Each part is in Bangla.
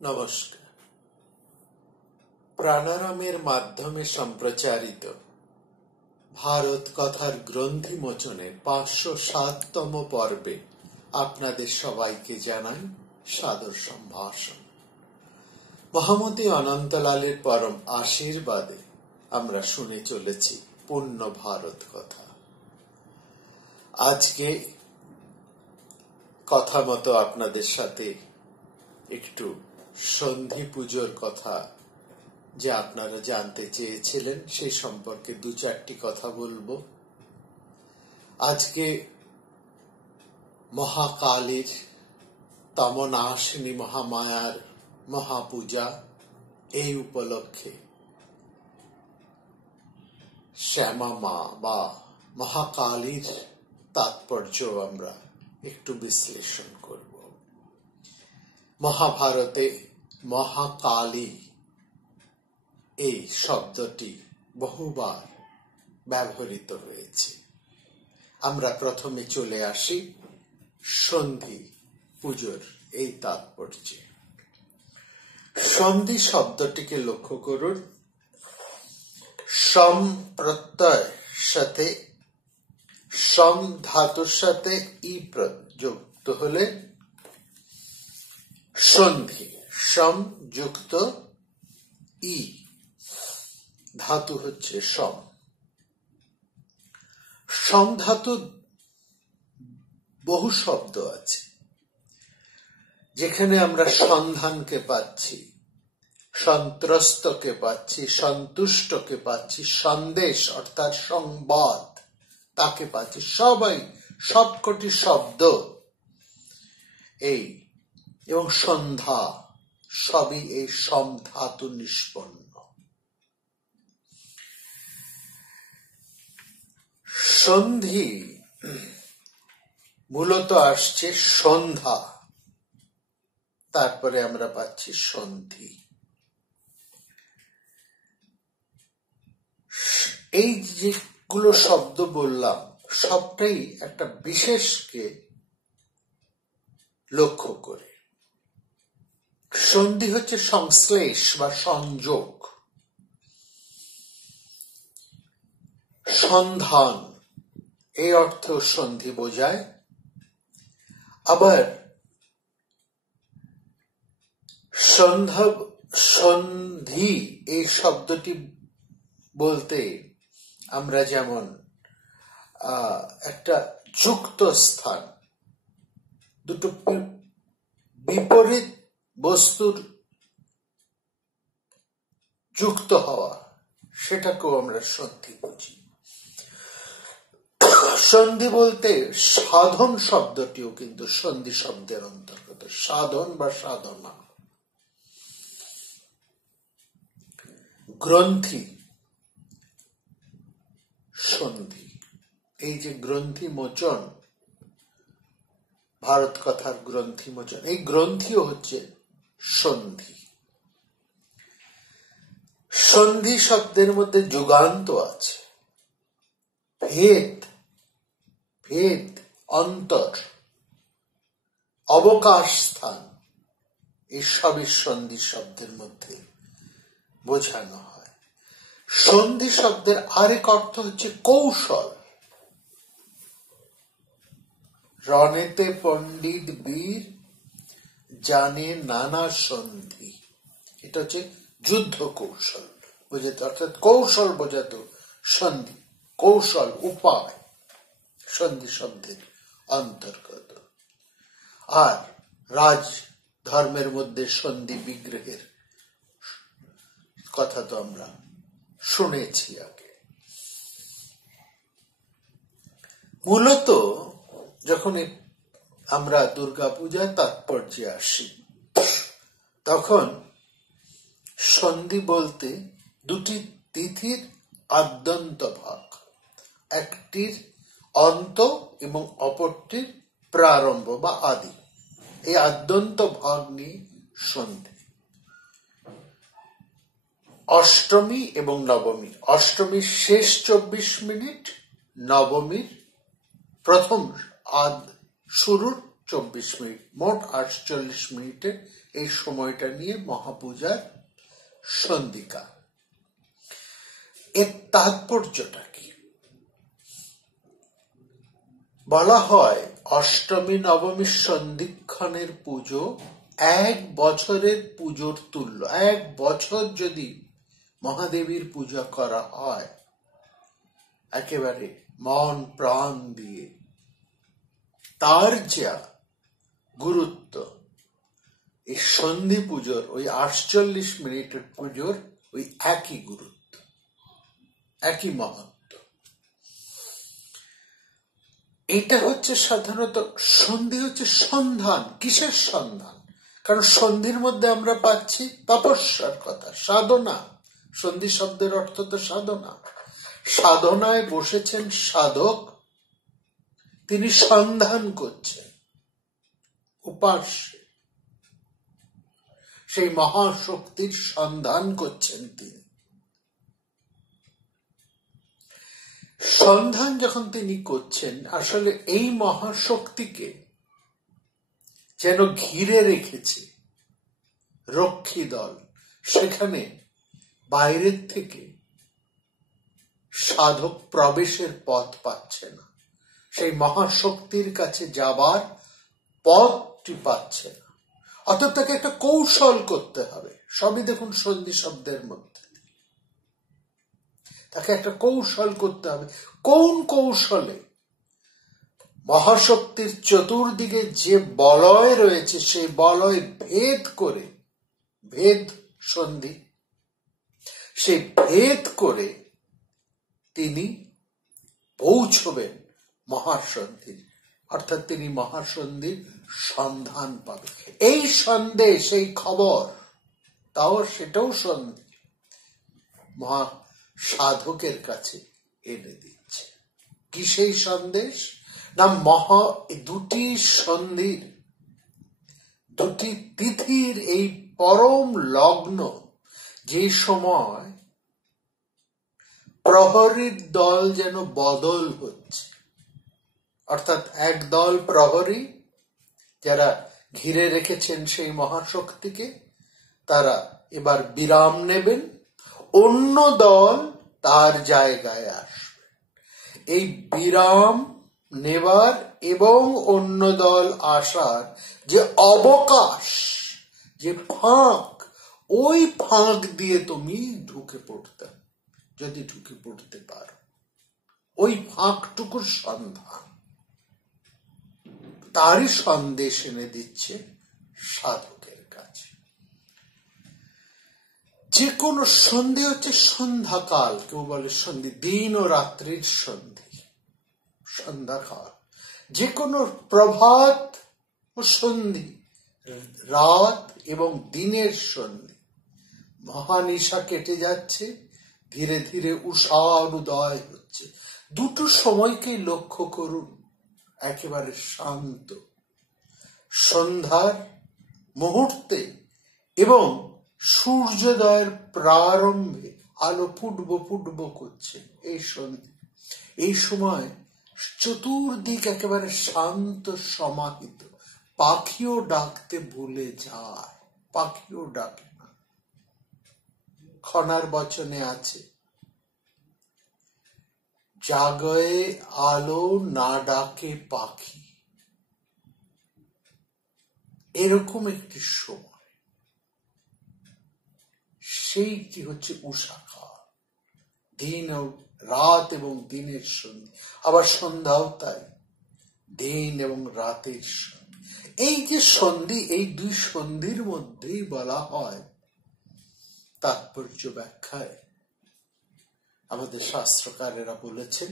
নমস্কার। প্রাণারামের মাধ্যমে সম্প্রচারিত ভারত কথার গ্রন্থি মোচনের 507তম পর্বে আপনাদের সবাইকে জানাই সাদর সম্ভাষণ। মহামতি অনন্তলালের পরম আশীর্বাদে আমরা শুনে চলেছি পূর্ণ ভারত কথা। আজকে কথা মতো আপনাদের সাথে একটু সন্ধি পুজোর কথা যা আপনারা জানতে চেয়েছিলেন সেই সম্পর্কে দু চারটি কথা বলবো। আজকে মহাকালীর তমনাশিনী মহামায়ার মহাপূজা, এই উপলক্ষে শ্যামা মা বা মহাকালীর তাৎপর্য আমরা একটু বিশ্লেষণ করব। মহাভারতে মহাকালী এই শব্দটি বহুবার ব্যবহৃত হয়েছে। আমরা প্রথমে চলে আসি সন্ধি পুজোর এই তাৎপর্যে। সন্ধি শব্দটিকে লক্ষ্য করুন। সম প্রত্যয় সাথে সম ধাতুর সাথে ই যুক্ত হলে সন্ধি। সম যুক্ত ই ধাতু হচ্ছে সম। সম ধাতু বহু শব্দ আছে, যেখানে আমরা সন্ধানকে পাচ্ছি, সন্ত্রস্তকে পাচ্ছি, সন্তুষ্টকে পাচ্ছি, সন্দেশ অর্থাৎ সংবাদ তাকে পাচ্ছি। সবকটি শব্দ এই এবং সন্ধ্যা সবই এই সম ধাতু নিষ্পন্ন। সন্ধি মূলত আসছে সন্ধ্যা, তারপরে আমরা পাচ্ছি সন্ধি। এই যেগুলো শব্দ বললাম সবটাই একটা বিশেষকে লক্ষ্য করে। সন্ধি হচ্ছে সংশ্লেষ বা সংযোগ, সন্ধান এই অর্থ সন্ধি বোঝায়। আবার সন্ধি এই শব্দটি বলতে আমরা যেমন একটা যুক্ত স্থান, দুটো বিপরীত বস্তুর যুক্ত হওয়া, সেটাকেও আমরা সন্ধি বুঝি। সন্ধি বলতে সাধন শব্দটিও কিন্তু সন্ধি শব্দের অন্তর্গত। সাধন বা সাধনা। গ্রন্থি সন্ধি, এই যে গ্রন্থি মোচন, ভারত কথার গ্রন্থি মোচন, এই গ্রন্থিও হচ্ছে সন্ধি। সন্ধি শব্দের মধ্যে যুগান্ত আছে, ভেদ, অন্তর, অবকাশ স্থান, এই সবই সন্ধি শব্দের মধ্যে বোঝানো হয়। সন্ধি শব্দের আরেক অর্থ হচ্ছে কৌশল। রণেতে পণ্ডিত বীর জানে নানা সন্ধি, এটা হচ্ছে যুদ্ধ কৌশল বোঝাতে, অর্থাৎ কৌশল বোঝাতো সন্ধি, কৌশল, উপায় সন্ধি শব্দের অন্তর্গত। আর রাজ ধর্মের মধ্যে সন্ধি বিগ্রহের কথা তো আমরা শুনেছি আগে। মূলত যখন আমরা দুর্গাপূজার তাৎপর্যে আসি, তখন সন্ধি বলতে দুটি তিথির আদ্যন্ত ভাগ, একটির অন্ত এবং অপরটির প্রারম্ভ বা আদি, এই আদ্যন্ত ভাগ নিয়ে সন্ধি। অষ্টমী এবং নবমী, অষ্টমীর শেষ 24 মিনিট, নবমীর প্রথম শুরুর 24 মিনিট, মোট 48 মিনিটের এই সময়টা নিয়ে মহাপূজার সন্ধিকা। এর তাৎপর্যটা কি? বলা হয় অষ্টমী নবমী সন্ধিক্ষণের পুজো 1 বছরের পুজোর তুল্য। 1 বছর যদি মহাদেবীর পূজা করা হয় একেবারে মন প্রাণ দিয়ে, তার যা গুরুত্ব, এই সন্ধি পুজোর ওই 48 মিনিটের পুজোর ওই একই গুরুত্ব, একই মহত্ব। এটা হচ্ছে সাধারণত সন্ধি হচ্ছে সন্ধান। কিসের সন্ধান? কারণ সন্ধির মধ্যে আমরা পাচ্ছি তপস্যার কথা, সাধনা। সন্ধি শব্দের অর্থ তো সাধনা। সাধনায় বসেছেন সাধক, তিনি সন্ধান করছেন উপাস্য, সেই মহাশক্তির সন্ধান করছেন তিনি। সন্ধান যখন তিনি করছেন, আসলে এই মহাশক্তিকে যেন ঘিরে রেখেছে রক্ষী দল। সেখানে বাইরের থেকে সাধক প্রবেশের পথ পাচ্ছে না, সেই মহাশক্তির কাছে যাবার পথটি পাচ্ছে না। অর্থাৎ তাকে একটা কৌশল করতে হবে। সবই দেখুন সন্ধি শব্দের মধ্যে। তাকে একটা কৌশল করতে হবে। কোন কৌশলে? মহাশক্তির চতুর্দিকে যে বলয় রয়েছে সেই বলয় ভেদ করে, ভেদ সন্ধি, সেই ভেদ করে তিনি পৌঁছবেন মহাসন্ধির, অর্থাৎ তিনি মহাসন্ধির সন্ধান পাবেন। এই সন্দেশ, এই খবর, তাও সেটাও সন্ধি মহা সাধকের কাছে এনে দিচ্ছে। কি সেই সন্দেশ? না, দুটি সন্ধির, দুটি তিথির এই পরম লগ্ন, যে সময় প্রহরীর দল যেন বদল হচ্ছে, অর্থাৎ এক দল প্রহরী যারা ঘিরে রেখেছেন সেই মহাশক্তিকে, তারা এবার বিরাম নেবেন, অন্য দল তার জায়গায় আসবে। এই বিরাম নেবার এবং অন্য দল আসার যে অবকাশ, যে ফাঁক, ওই ফাঁক দিয়ে তুমি ঢুকে পড়তে, যদি ঢুকে পড়তে পারো, ওই ফাঁকটুকুর সন্ধান, তারই সন্দেশ এনে দিচ্ছে সাধকের কাছে। যে কোনো সন্ধি হচ্ছে সন্ধ্যাকাল। কেউ বলে সন্ধি দিন ও রাত্রির সন্ধি, সন্ধ্যাকাল। যে কোনো প্রভাত ও সন্ধি, রাত এবং দিনের সন্ধি। মহানিশা কেটে যাচ্ছে, ধীরে ধীরে উষার উদয় হচ্ছে। দুটো সময়কেই লক্ষ্য করুন, একেবারে শান্ত সন্ধ্যার মুহূর্তে এবং সূর্যোদয়ের প্রারম্ভে আলো ফুটবো ফুটবো করছে। এই সন্ধি, এই সময় চতুর্দিক একেবারে শান্ত সমাহিত। পাখিও ডাকতে ভুলে যায়, পাখিও ডাকে না। খনার বচনে আছে, জাগয়ে আলো না ডাকে পাখি। এরকম একটি সময়, সেইটি হচ্ছে উষাকাল। দিন ও রাত এবং দিনের সন্ধি, আবার সন্ধ্যাও তাই, দিন এবং রাতের সন্ধি। এই যে সন্ধি, এই দুই সন্ধির মধ্যেই বলা হয় তাৎপর্য ব্যাখ্যায় আমাদের শাস্ত্রকারেরা বলেছেন,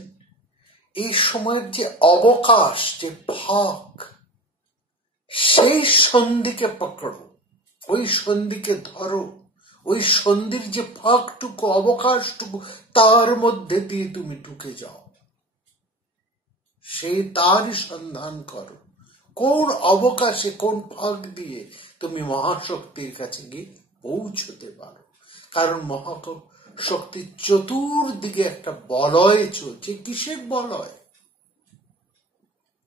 এই সময়ের যে অবকাশ, যে ফাঁক, সেই সন্ধিকে পকড়ো, ওই সন্ধিকে ধরো। ওই সন্ধির যে ফাঁকটুকু, অবকাশটুকু, তার মধ্যে দিয়ে তুমি ঢুকে যাও, সেই তারই সন্ধান করো। কোন অবকাশে, কোন ফাঁক দিয়ে তুমি মহাশক্তির কাছে গিয়ে পৌঁছতে পারো। কারণ মহাশক্তির চতুর্দিকে একটা বলয় চলছে। কিসের বলয়?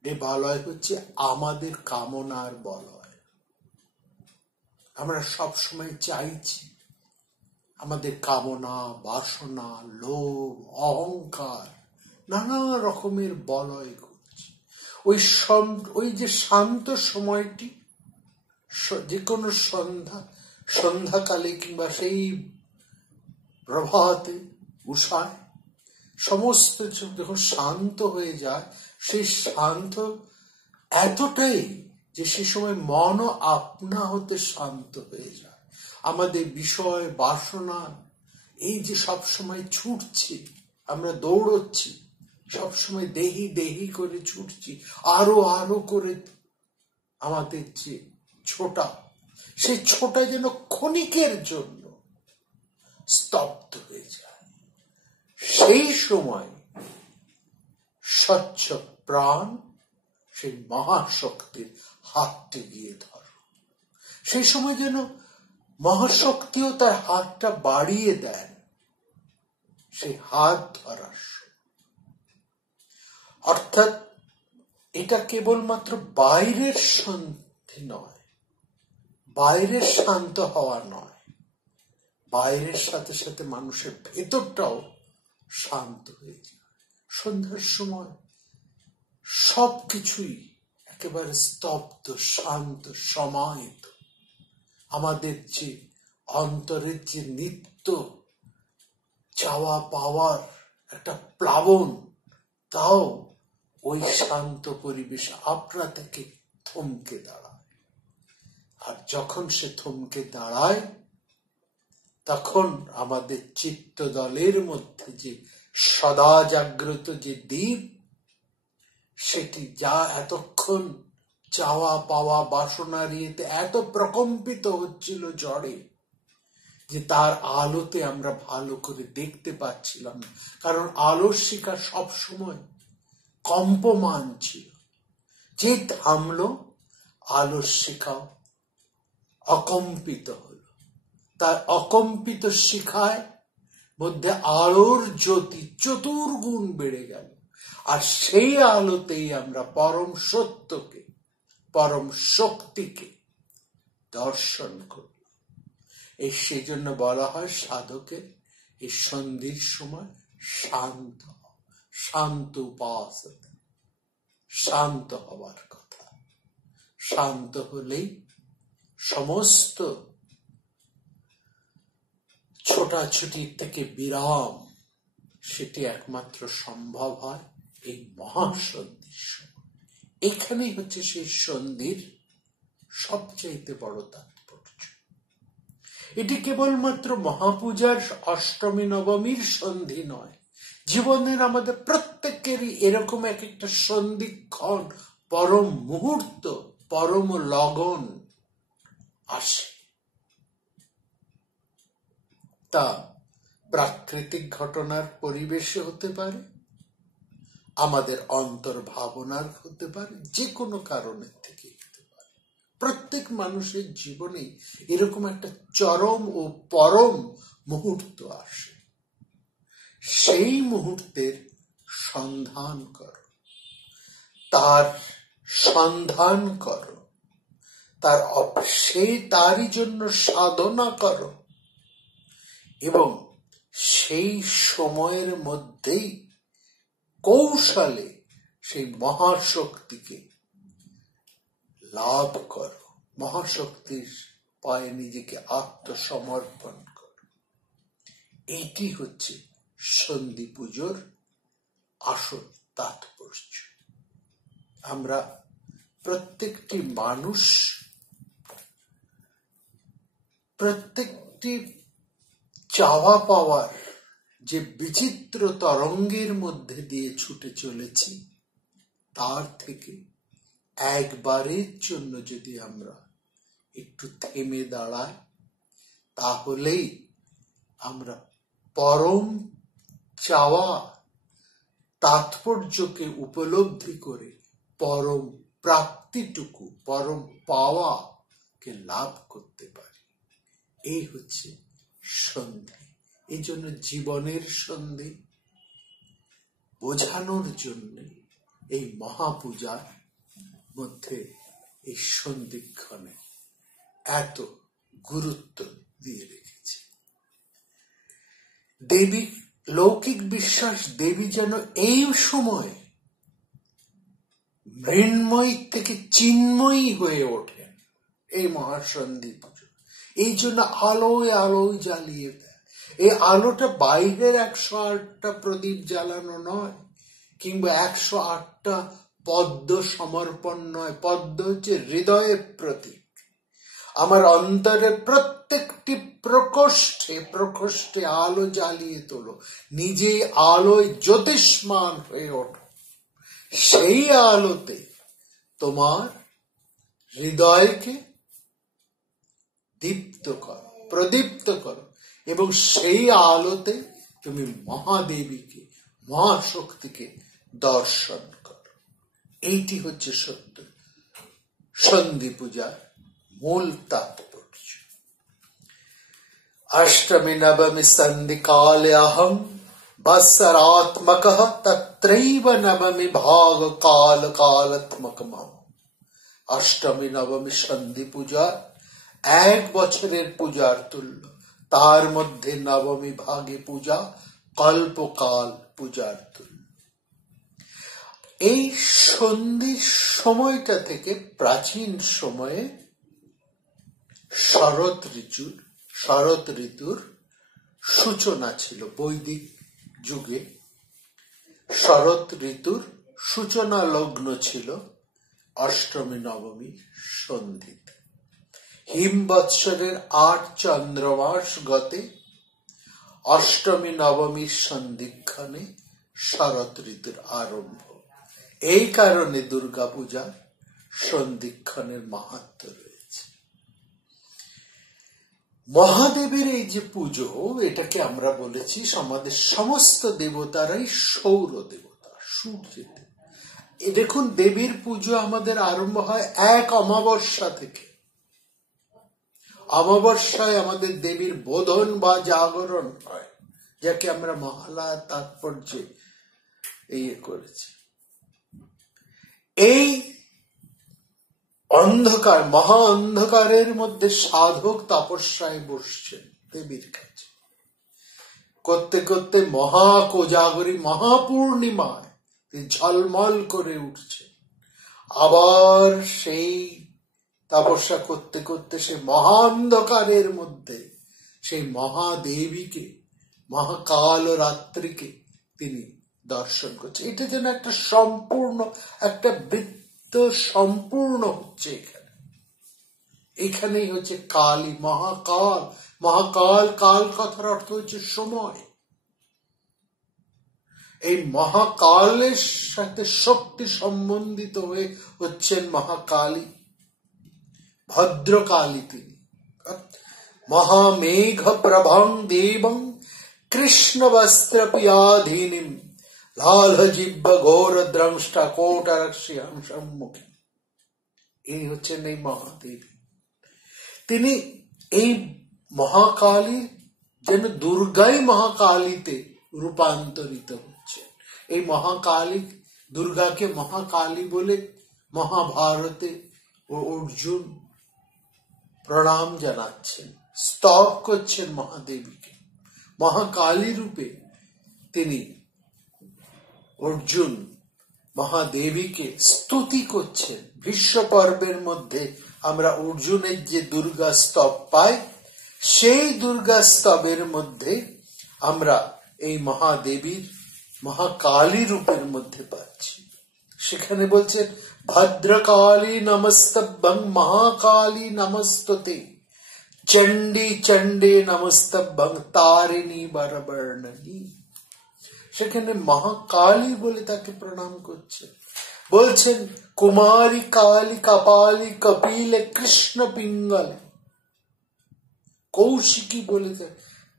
এই বলয় হচ্ছে আমাদের কামনার বলয়। আমরা সব সময় চাইছি, আমাদের কামনা, বাসনা, লোভ, অহংকার নানা রকমের বলয় করছে। ওই যে শান্ত সময়টি, যে কোনো সন্ধ্যাকালে কিংবা সেই প্রভাতে, উষায় সমস্ত যখন শান্ত হয়ে যায়, সেই শান্ত এতটাই যে সে সময় মনও আপনা হতে শান্ত হয়ে যায়। আমাদের বিষয় বাসনা এই যে সব সময় ছুটছি, আমরা দৌড়চ্ছি, সবসময় দেহি দেহি করে ছুটছি, আরো আরো করে আমাদের যে ছোটা, সেই ছোটা যেন ক্ষণিকের জন্য স্তব্ধ হয়ে যায়। সেই সময় স্বচ্ছ প্রাণ সেই মহাশক্তির হাতটি গিয়ে ধরো। সেই সময় যেন মহাশক্তিও তার হাতটা বাড়িয়ে দেন সেই হাত ধরার। অর্থাৎ এটা কেবলমাত্র বাইরের শান্তি নয়, বাইরের শান্ত হওয়া নয়, বাইরের সাথে সাথে মানুষের ভেতরটাও শান্ত হয়ে যায়। সন্ধ্যার সময় সবকিছুই একেবারে স্তব্ধ, শান্ত, সমাহিত। আমাদের যে অন্তরের যে নিত্য চাওয়া পাওয়ার একটা প্লাবন, তাও ওই শান্ত পরিবেশে আপনা থেকে থমকে দাঁড়ায়। আর যখন সে থমকে দাঁড়ায়, তখন আমাদের চিত্তদলের মধ্যে যে সদা জাগ্রত যে দ্বীপ, সেটি যা এতক্ষণ চাওয়া পাওয়া বাসনার ইয়েতে এত প্রকম্পিত হচ্ছিল ঝড়ে, যে তার আলোতে আমরা ভালো করে দেখতে পাচ্ছিলাম না, কারণ আলোর শিখা সবসময় কম্পমান ছিল। যে থামলো, আলোর শিখাও অকম্পিত হলো। তার অকম্পিত শিখায় মধ্যে আলোর জ্যোতি চতুর্গুণ বেড়ে গেল। আর সেই আলোতেই আমরা পরম সত্যকে, পরম শক্তিকে দর্শন করব। এই সেই জন্য বলা হয় সাধকের এই সন্ধির সময় শান্ত, শান্ত উপাসনা, শান্ত হওয়ার কথা। শান্ত হলেই সমস্ত ছোটাছুটির থেকে বিরাম, সেটি একমাত্র সম্ভব হয় এই মহাসন্ধির সময়। এখানেই হচ্ছে সেই সন্ধির সবচাইতে বড় তাৎপর্য। এটি কেবলমাত্র মহাপূজার অষ্টমী নবমীর সন্ধি নয়, জীবনের আমাদের প্রত্যেকেরই এরকম এক একটা সন্ধিক্ষণ, পরম মুহূর্ত, পরম লগন আসে। তা প্রাকৃতিক ঘটনার পরিবেশে হতে পারে, আমাদের অন্তর্ভাবনার হতে পারে, যে কোনো কারণের থেকে হতে পারে। প্রত্যেক মানুষের জীবনে এরকম একটা চরম ও পরম মুহূর্ত আসে। সেই মুহূর্তের সন্ধান করো, তার সন্ধান করো, তারই জন্য সাধনা করো, এবং সেই সময়ের মধ্যেই কৌশলে সেই মহাশক্তিকে লাভ করো, মহাশক্তির পায়ে নিজেকে আত্মসমর্পণ করো। এটি হচ্ছে সন্ধি পুজোর আসল তাৎপর্য। আমরা প্রত্যেকটি মানুষ, প্রত্যেকটি চাওয়া পাওয়ার যে বিচিত্র তরঙ্গের মধ্যে দিয়ে ছুটে চলেছি, তার থেকে একবারের জন্য যদি আমরা একটু থেমে দাঁড়াই, তাহলেই আমরা পরম চাওয়া তাৎপর্যকে উপলব্ধি করে পরম প্রাপ্তিটুকু, পরম পাওয়াকে লাভ করতে পারি। এই হচ্ছে সন্ধি। এই জন্য জীবনের সন্ধি বোঝানোর জন্য এই মহাপূজার মধ্যে এই সন্ধিক্ষণে এত গুরুত্ব দিয়ে রেখেছে। দেবী, লৌকিক বিশ্বাস দেবী যেন এই সময় মৃন্ময়ী থেকে চিন্ময়ী হয়ে ওঠেন এই মহাসন্ধি পুজো। এই জন্য আলোয় আলোয় জ্বালিয়ে দেয়। এই আলোটা বাইরের 108টা প্রদীপ জ্বালানো নয়, কিংবা 108টা পদ্ম সমর্পণ নয়। পদ্ম হচ্ছে হৃদয়ের প্রতীক। আমার অন্তরে প্রত্যেকটি প্রকোষ্ঠে প্রকোষ্ঠে আলো জ্বালিয়ে তোলো, নিজেই আলোয় জ্যোতিষ্মান হয়ে ওঠো। সেই আলোতে তোমার হৃদয়কে দীপ্ত করো, প্রদীপ্ত করো, এবং সেই আলোতে তুমি মহাদেবীকে, মহাশক্তিকে দর্শন করো। এইটি হচ্ছে সত্য সন্ধি পূজার মূল তাৎপর্য। অষ্টমী নবমী সন্ধি কালে অহম বৎসরাত্মক তত্রৈব নবমী ভাগ কাল কালাত্মক মম। অষ্টমী নবমী সন্ধি পূজা 1 বছরের পূজার তুল্য। তার মধ্যে নবমী ভাগে পূজা কল্পকাল পূজার তুল্য। এই সন্ধির সময়টা থেকে প্রাচীন সময়ে শরৎ ঋতুর সূচনা ছিল। বৈদিক যুগে শরৎ ঋতুর সূচনা লগ্ন ছিল অষ্টমী নবমী সন্ধিতে। হিমবৎসরের 8 চন্দ্রমাস গতে অষ্টমী নবমীর সন্ধিক্ষণে শরৎ ঋতুর আরম্ভ। এই কারণে দুর্গাপূজা সন্ধিক্ষণের মাহাত্ম্য রয়েছে। মহাদেবের এই যে পুজো, এটাকে আমরা বলেছি আমাদের সমস্ত দেবতারাই সৌর দেবতা, সূর্যের। দেখুন, দেবীর পুজো আমাদের আরম্ভ হয় 1 অমাবস্যা থেকে। অমাবস্যায় আমাদের দেবীর বোধন বা জাগরণ হয়, যাকে আমরা মহালয়া তাৎপর্যে করেছি। এই অন্ধকার, মহা অন্ধকারের মধ্যে সাধক তপস্যায় বসছেন দেবীর কাছে, করতে করতে মহাকোজাগরী, মহাপূর্ণিমায় ঝলমল করে উঠছে। আবার সেই তপস্যা করতে করতে সে মহা অন্ধকারের মধ্যে সেই মহাদেবীকে, মহাকাল রাত্রিকে তিনি দর্শন করছে। এটা যেন একটা সম্পূর্ণ, একটা বৃত্ত সম্পূর্ণ হচ্ছে এখানেই হচ্ছে কালী, মহাকাল। মহাকাল, কাল কথার অর্থ হচ্ছে সময়। এই মহাকালের সাথে শক্তি সম্বন্ধিত হয়ে হচ্ছেন মহাকালী, ভদ্রকালী। তিনি মহামেঘ প্রভং দেবং কৃষ্ণ বস্ত্র পিয়াধীনিম লাল জিব্ব ঘোর দ্রংষ্টা কোটারক্ষী সম্মুখী। এই হচ্ছেন এই মহাদেবী। তিনি এই মহাকালী যেন দুর্গাই মহাকালীতে রূপান্তরিত হচ্ছে। এই মহাকালী, দুর্গাকে মহাকালী বলে মহাভারতে অর্জুন প্রণাম জানাচ্ছেন, স্তব করছেন মহাদেবীকে। মহাকালী রূপে তিনি, অর্জুন মহাদেবীকে স্তুতি করছেন। ভীষ্ম পর্বের মধ্যে আমরা অর্জুনের যে দুর্গা স্তব পাই, সেই দুর্গা স্তবের মধ্যে আমরা এই মহাদেবীর, মহাকালী রূপের মধ্যে পাচ্ছি। সেখানে বলছেন ভদ্রকালী নমস্তভ্যং মহাকালী নমস্তুতে চণ্ডী চণ্ডে নমস্তভ্যং তারিণী বরবর্ণনী। সেখানে মহাকালী বলে তাকে প্রণাম করছে। বলছেন কুমারী কালী কপালী কপিলে কৃষ্ণ পিঙ্গলে, কৌশিকী বলে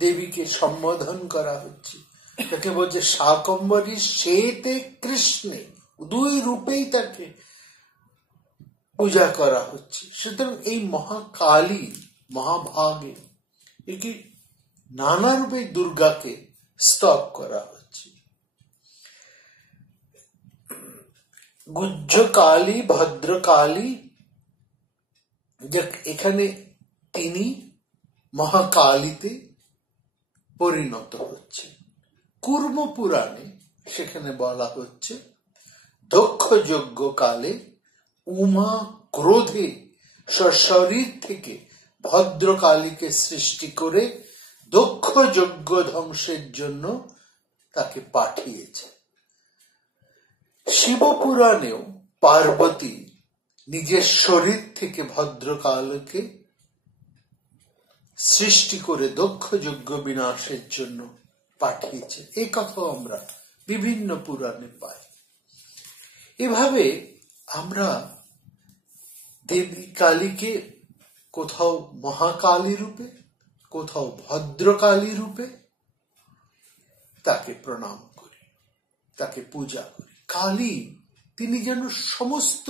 দেবীকে সম্বোধন করা হচ্ছে। তাকে বলছে শাকম্বরী শ্বেতে কৃষ্ণে, 2 রূপেই তাকে পূজা করা হচ্ছে। সুতরাং এই মহাকালী, মহাভাগে, একে নানা রূপে দুর্গাকে স্তব করা হচ্ছে। গুহ্য কালী, ভদ্রকালী, এখানে তিনি মহাকালীতে পরিণত হচ্ছে। কুর্ম পুরাণে সেখানে বলা হচ্ছে, দক্ষ যজ্ঞ কালে উমা ক্রোধে শরীর থেকে ভদ্রকালীকে সৃষ্টি করে দক্ষ যজ্ঞ ধ্বংসের জন্য তাকে পাঠিয়েছে। শিবপুরাণেও পার্বতী নিজের শরীর থেকে ভদ্রকালীকে সৃষ্টি করে দক্ষ যজ্ঞ বিনাশের জন্য পাঠিয়েছে। এই কথাও আমরা বিভিন্ন পুরাণে পাই। এভাবে আমরা দেবী কালীকে কোথাও মহাকালী রূপে, কোথাও ভদ্রকালী রূপে তাকে প্রণাম করি, তাকে পূজা করি। কালী তিনি যেন সমস্ত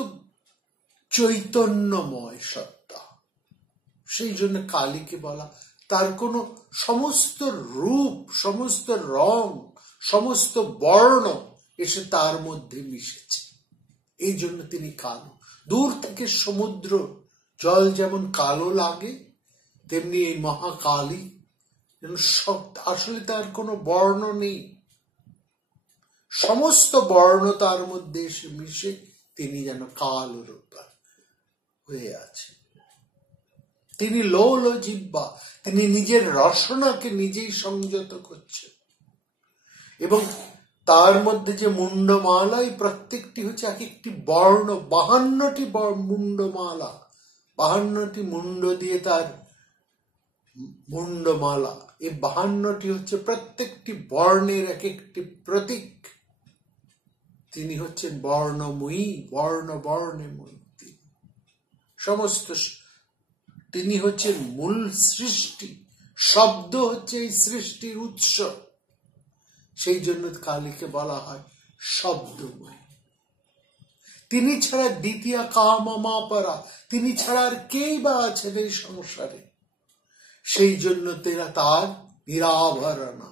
চৈতন্যময় সত্তা, সেই জন্য কালীকে বলা, তার কোনো সমস্ত রূপ, সমস্ত রং, সমস্ত বর্ণ এসে তার মধ্যে মিশেছে, এই জন্য তিনি কালো। দূর থেকে সমুদ্র জল যেমন কালো লাগে, তেমনি এই মহাকালী আসলে তার কোনো বর্ণ নেই, সমস্ত বর্ণ তার মধ্যে এসে মিশে তিনি যেন কালো রূপা হয়ে আছে। তিনি লোল জিহ্বা, তিনি নিজের রসনাকে নিজেই সংযত করছেন। এবং তার মধ্যে যে মুন্ডমালা, এই প্রত্যেকটি হচ্ছে এক একটি বর্ণ, 52টি মুন্ডমালা, 52টি মুন্ড দিয়ে তার মুন্ডমালা। এই 52টি হচ্ছে প্রত্যেকটি বর্ণের এক একটি প্রতীক। তিনি হচ্ছেন বর্ণময়ী, বর্ণময়ী। সমস্ত তিনি হচ্ছেন মূল সৃষ্টি, শব্দ হচ্ছে এই সৃষ্টির উৎস, সেই জন্য কালীকে বলা হয় শব্দময়। তিনি ছাড়া দ্বিতীয় কামমাপরা, তিনি ছাড়া আর কেই বা আছেন এই সংসারে, সেই জন্য তার নিরাভরণা।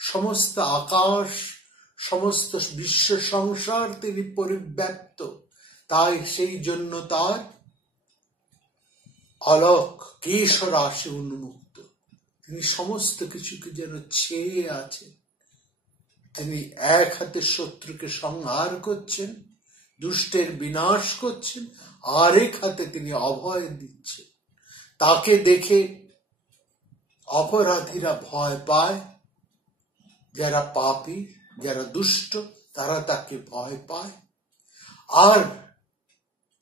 সমস্ত আকাশ, সমস্ত বিশ্ব সংসার তিনি পরিব্যাপ্ত, তাই সেই জন্য তার অলক কেশ রাশি উন্মুক্ত। তিনি সমস্ত কিছুকে যেন ছেয়ে আছেন। তিনি এক হাতে শত্রুকে সংহার করছেন, দুষ্টের বিনাশ করছেন, আরেক হাতে তিনি অভয় দিচ্ছেন। তাকে দেখে অপরাধীরা ভয় পায়, যারা পাপী, যারা দুষ্ট, তারা তাকে ভয় পায়, আর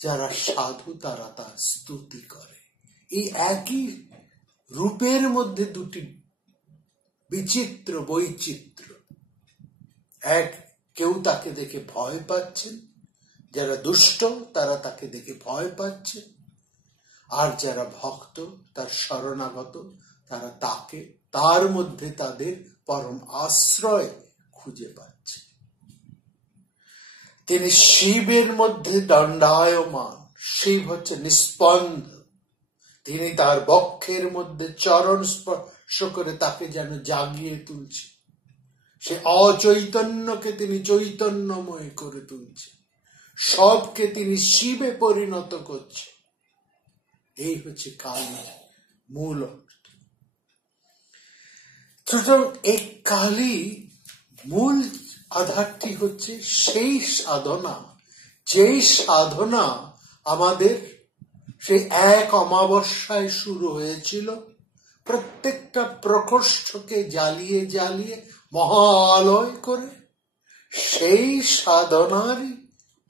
যারা সাধু তারা তার স্তুতি করে। এই একই রূপের মধ্যে দুটি বিচিত্র বৈচিত্র্য। এক, কেউ তাকে দেখে ভয় পাচ্ছেন, যারা দুষ্ট তারা তাকে দেখে ভয় পাচ্ছে, আর যারা ভক্ত, তার শরণাগত, তারা তাকে, তার মধ্যে তাদের পরম আশ্রয় খুঁজে পাচ্ছে। তিনি শিবের মধ্যে দণ্ডায়মান, শিব হচ্ছে নিস্পন্দ। তিনি তার বক্ষের মধ্যে চরণ স্পর্শ করে তাকে যেন জাগিয়ে তুলছে, সে অচৈতন্যকে তিনি চৈতন্যময় করে তুলছে, সবকে তিনি শিবে পরিণত করছে। এই হচ্ছে কালী মূল অর্থ। সুতরাং এই কালী মূল আধারটি হচ্ছে সেই সাধনা, যেই সাধনা আমাদের সেই এক অমাবস্যায় শুরু হয়েছিল, প্রত্যেকটা প্রকোষ্ঠকে জ্বালিয়ে জ্বালিয়ে মহা আলয় করে। সেই সাধনারই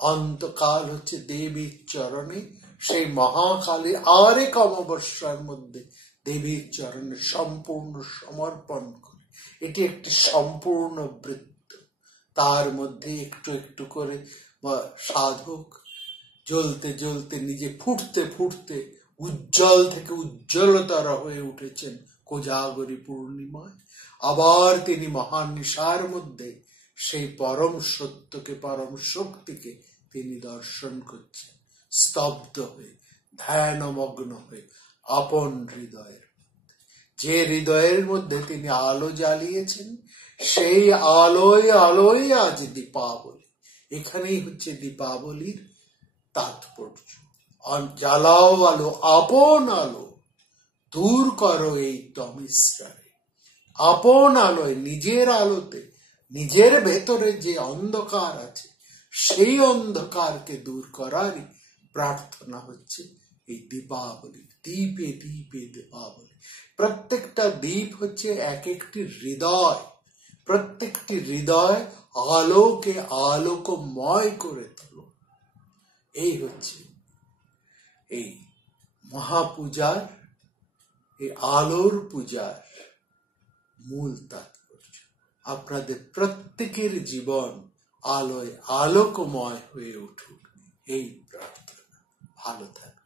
অন্তকাল হচ্ছে দেবীর চরণে, সেই মহাকালী আরেক অমাবস্যার মধ্যে দেবীর চরণে সম্পূর্ণ সমর্পণ করে। এটি একটি সম্পূর্ণ বৃত্ত, তার মধ্যে একটু একটু করে সাধক জ্বলতে জ্বলতে, নিজে ফুটতে ফুটতে উজ্জ্বল থেকে উজ্জ্বলতর হয়ে উঠেছেন কোজাগরী পূর্ণিমায়। আবার তিনি মহান নিশার মধ্যে সেই পরম সত্যকে, পরম শক্তিকে তিনি দর্শন করছেন, স্তব্ধ হয়ে, ধ্যানমগ্ন হয়ে আপন হৃদয়ের মধ্যে। যে হৃদয়ের মধ্যে তিনি আলো জ্বালিয়েছেন, সেই আলোয় আলোয় আজ দীপাবলি। এখানেই হচ্ছে দীপাবলির তাৎপর্য। জ্বালাও আলো, আপন আলো, দূর করো এই তমিস্রারে। আপন আলোয়, নিজের আলোতে, নিজের ভেতরে যে অন্ধকার আছে সেই অন্ধকারকে দূর করারই প্রার্থনা হচ্ছে এই দীপাবলি। দ্বীপে দ্বীপে দীপাবলি। প্রত্যেকটা দ্বীপ হচ্ছে এক একটি হৃদয়, প্রত্যেকটি হৃদয় আলোকে আলোকময় করে তোলো। এই হচ্ছে এই মহাপূজার, এই আলোর পূজার মূল তাৎপর্য। আপনাদের প্রত্যেকের জীবন আলোয় আলোকময় হয়ে উঠুক, এই প্রার্থনা। ভালো থাকবে।